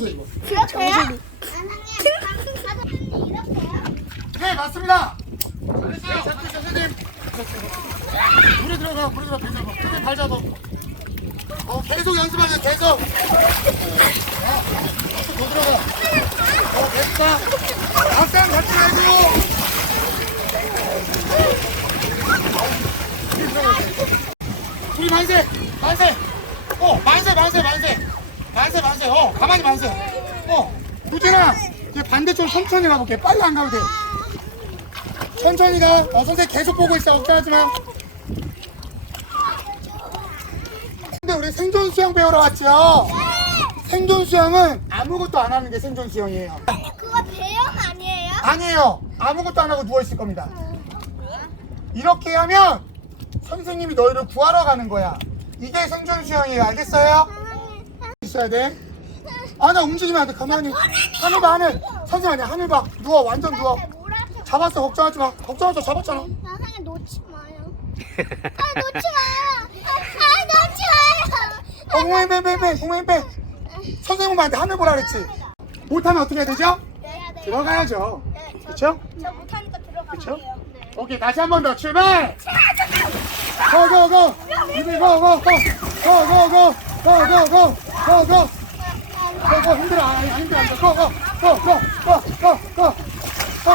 보세요 이거. 그렇게요? 네 맞습니다. 잘했어요. 잘했어요 물에 들어가 물에 들어가 발 잡아. 발 잡아. 어 계속 연습하자 계속. 어, 더 들어가. 어 됐다. 아까랑 같이 가고. 우리 만세 만세. 어 만세 만세 만세. 만세, 만세. 어, 가만히 만세. 어, 우진아, 이제 반대쪽 천천히 가볼게. 빨리 안 가도 돼. 천천히 가. 어, 선생님 계속 보고 있어. 걱정하지 마. 근데 우리 생존 수영 배우러 왔죠? 생존 수영은 아무것도 안 하는 게 생존 수영이에요. 그거 배영 아니에요? 아니에요. 아무것도 안 하고 누워 있을 겁니다. 이렇게 하면 선생님이 너희를 구하러 가는 거야. 이게 생존 수영이에요. 알겠어요? 있어야 돼. 아, 나 움직이면 안 돼. 가만히. 하늘 봐, 하늘. 선생님 아니야. 하늘 봐. 누워. 완전 누워. 잡았어. 걱정하지 마. 걱정하지 마. 잡았잖아. 나상에 놓지 마요. 아 놓지 마요. 아, 아 놓지 마요. 어, 공항 빼, 빼, 빼. 공항 빼. 선생님 보면 안 돼. 하늘 보라 그랬지. 못하면 어떻게 해야 되죠? 들어가야죠. 네, 저- 못하니까 들어가면 그쵸? 돼요. 네. 오케이. 다시 한 번 더. 출발! 고, 고, 고! 이리 고, 고, 고! 고, 고, 고! 고, 고, 고! 고, 고! 고, 고! 힘들어. 아, 안 힘들어. 안 힘들어. 고, 고! 고, 고! 고, 고, 고! 고!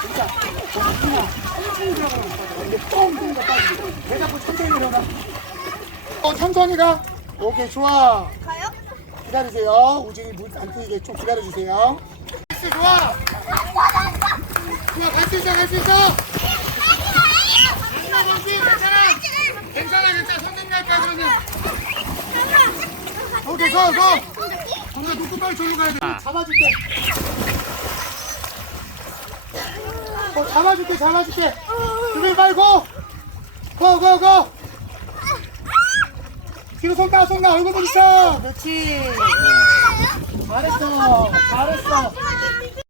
진짜. 들어가면 돼. 이게 뻥 뚫린다, 빠지고. 배 잡고 천천히 들어가. 어, 천천히 가. 오케이, 좋아. 가요? 기다리세요. 우진이 물안 튀게 좀 기다려주세요. 좋아. 좋아, 갈 수 있어, 갈 수 있어. 괜찮아, 범지, 괜찮아. 괜찮아, 괜찮아. 선생님 할 거야, 그러면. 오케이, 고, 고. 범자 놓고 빨리 저기로 가야 돼. 잡아줄게. 어, 잡아줄게, 잡아줄게. 준비 말고. 고, 고, 고. 뒤로 손 나, 손 나, 얼굴 부딪혀. 그렇지. 잘했어, 잘했어.